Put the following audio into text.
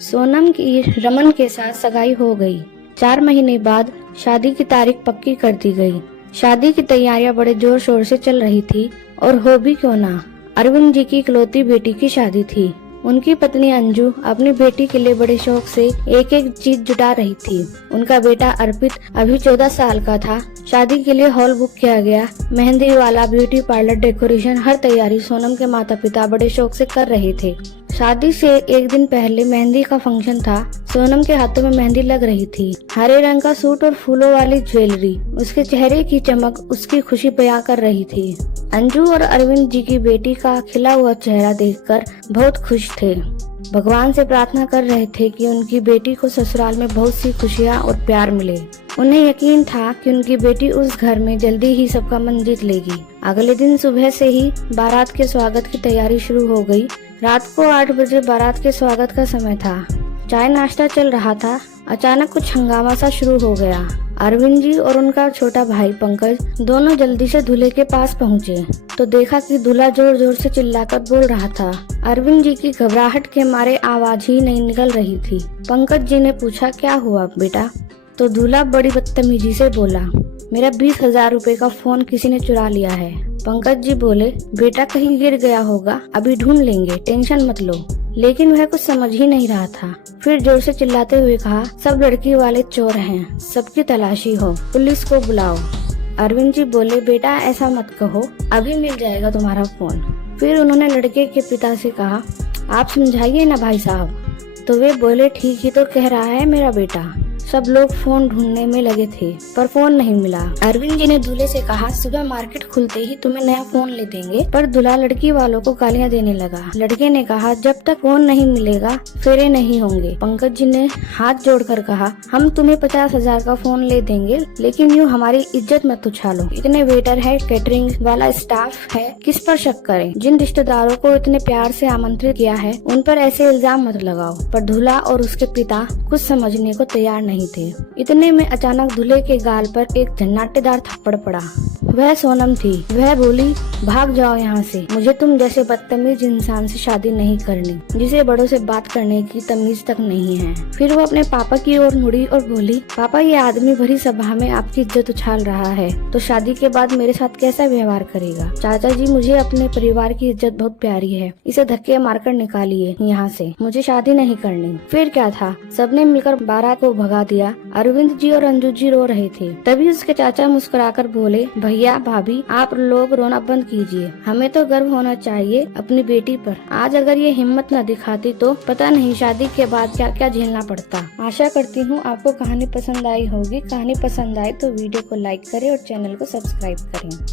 सोनम की रमन के साथ सगाई हो गई। 4 महीने बाद शादी की तारीख पक्की कर दी गई। शादी की तैयारियां बड़े जोर शोर से चल रही थी और हो भी क्यों ना, अरविंद जी की इकलौती बेटी की शादी थी। उनकी पत्नी अंजू अपनी बेटी के लिए बड़े शौक से एक एक चीज जुटा रही थी। उनका बेटा अर्पित अभी 14 साल का था। शादी के लिए हॉल बुक किया गया। मेहंदी वाला, ब्यूटी पार्लर, डेकोरेशन, हर तैयारी सोनम के माता पिता बड़े शौक से कर रहे थे। शादी से एक दिन पहले मेहंदी का फंक्शन था। सोनम के हाथों में मेहंदी लग रही थी। हरे रंग का सूट और फूलों वाली ज्वेलरी उसके चेहरे की चमक उसकी खुशी बयां कर रही थी। अंजू और अरविंद जी की बेटी का खिला हुआ चेहरा देखकर बहुत खुश थे। भगवान से प्रार्थना कर रहे थे कि उनकी बेटी को ससुराल में बहुत सी खुशियां और प्यार मिले। उन्हें यकीन था कि उनकी बेटी उस घर में जल्दी ही सबका मन जीत लेगी। अगले दिन सुबह से ही बारात के स्वागत की तैयारी शुरू हो गई। रात को 8 बजे बारात के स्वागत का समय था। चाय नाश्ता चल रहा था। अचानक कुछ हंगामा सा शुरू हो गया। अरविंद जी और उनका छोटा भाई पंकज दोनों जल्दी से दूल्हे के पास पहुँचे तो देखा कि दूल्हा जोर जोर से चिल्लाकर बोल रहा था। अरविंद जी की घबराहट के मारे आवाज ही नहीं निकल रही थी। पंकज जी ने पूछा, क्या हुआ बेटा? तो दूल्हा बड़ी बदतमीजी से बोला, मेरा 20,000 रुपए का फोन किसी ने चुरा लिया है। पंकज जी बोले, बेटा कहीं गिर गया होगा, अभी ढूंढ लेंगे, टेंशन मत लो। लेकिन वह कुछ समझ ही नहीं रहा था। फिर जोर से चिल्लाते हुए कहा, सब लड़की वाले चोर हैं, सबकी तलाशी हो, पुलिस को बुलाओ। अरविंद जी बोले, बेटा ऐसा मत कहो, अभी मिल जाएगा तुम्हारा फोन। फिर उन्होंने लड़के के पिता से कहा, आप समझाइए ना भाई साहब। तो वे बोले, ठीक ही तो कह रहा है मेरा बेटा। सब लोग फोन ढूंढने में लगे थे पर फोन नहीं मिला। अरविंद जी ने दूल्हे से कहा, सुबह मार्केट खुलते ही तुम्हें नया फोन ले देंगे। पर दूल्हा लड़की वालों को गालियां देने लगा। लड़के ने कहा, जब तक फोन नहीं मिलेगा फेरे नहीं होंगे। पंकज जी ने हाथ जोड़कर कहा, हम तुम्हें 50,000 का फोन ले देंगे, लेकिन यूँ हमारी इज्जत मत उछालो। इतने वेटर है, कैटरिंग वाला स्टाफ है, किस पर शक करें? जिन रिश्तेदारों को इतने प्यार से आमंत्रित किया है उन पर ऐसे इल्जाम मत लगाओ। पर दूल्हा और उसके पिता कुछ समझने को तैयार नहीं थे। इतने में अचानक दूल्हे के गाल पर एक झन्नाटेदार थप्पड़ पड़ा। वह सोनम थी। वह बोली, भाग जाओ यहाँ से, मुझे तुम जैसे बदतमीज इंसान से शादी नहीं करनी, जिसे बड़ों से बात करने की तमीज तक नहीं है। फिर वो अपने पापा की ओर मुड़ी और बोली, पापा ये आदमी भरी सभा में आपकी इज्जत उछाल रहा है तो शादी के बाद मेरे साथ कैसा व्यवहार करेगा? चाचा जी, मुझे अपने परिवार की इज्जत बहुत प्यारी है, इसे धक्के मारकर निकालिए यहाँ से, मुझे शादी नहीं करनी। फिर क्या था, सबने मिलकर बारात को भगा दिया। अरविंद जी और अंजू जी रो रहे थे। तभी उसके चाचा मुस्कुराकर बोले, भैया भाभी आप लोग रोना बंद कीजिए, हमें तो गर्व होना चाहिए अपनी बेटी पर। आज अगर ये हिम्मत न दिखाती तो पता नहीं शादी के बाद क्या क्या झेलना पड़ता। आशा करती हूँ आपको कहानी पसंद आई होगी। कहानी पसंद आए तो वीडियो को लाइक करें और चैनल को सब्सक्राइब करें।